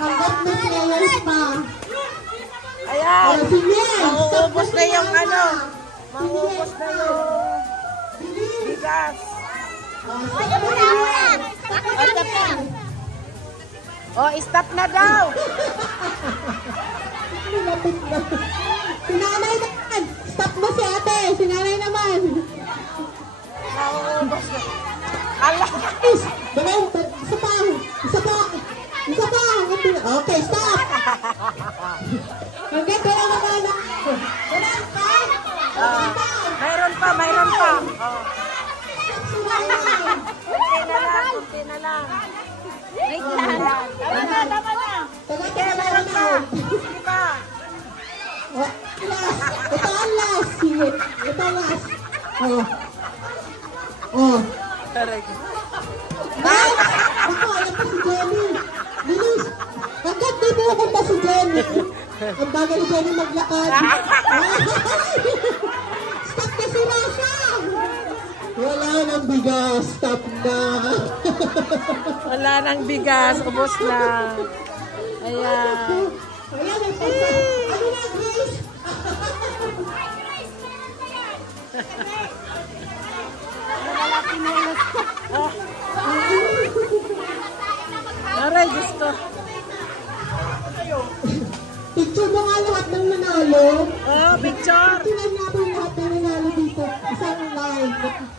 Hanggat may players pa. Ayan. Mauubos na yung ano. Mauubos na yung bigas. Oh, stop na daw. Sinanay naman. Stop mo si ate. Sinanay naman. Mauubos na. Allah. Isa pa. Isa pa. Isa pa. Okay, stop. Okay, kaya naman. Mayroon pa, mayroon pa. Oh. Kunti na lang. Wait lang. Tama na. Sige, mayroon pa. Sige pa. Last. Ito ang last. Ito ang last. Oh. Ako, alam pa si Jenny. Bilis. Hanggat di pupunta si Jenny. Ang bagal ni Jenny maglakad. Stop na si Rasha. Wala nang bigas. Stop na. Wala nang bigas. Ubos na. Ayan. Ayan. Ano na, Grace? Aray, Diyos ko. Picture mo nga lahat ng nanalo. Oh, picture. Tingnan natin lahat ng nanalo dito. Isang live.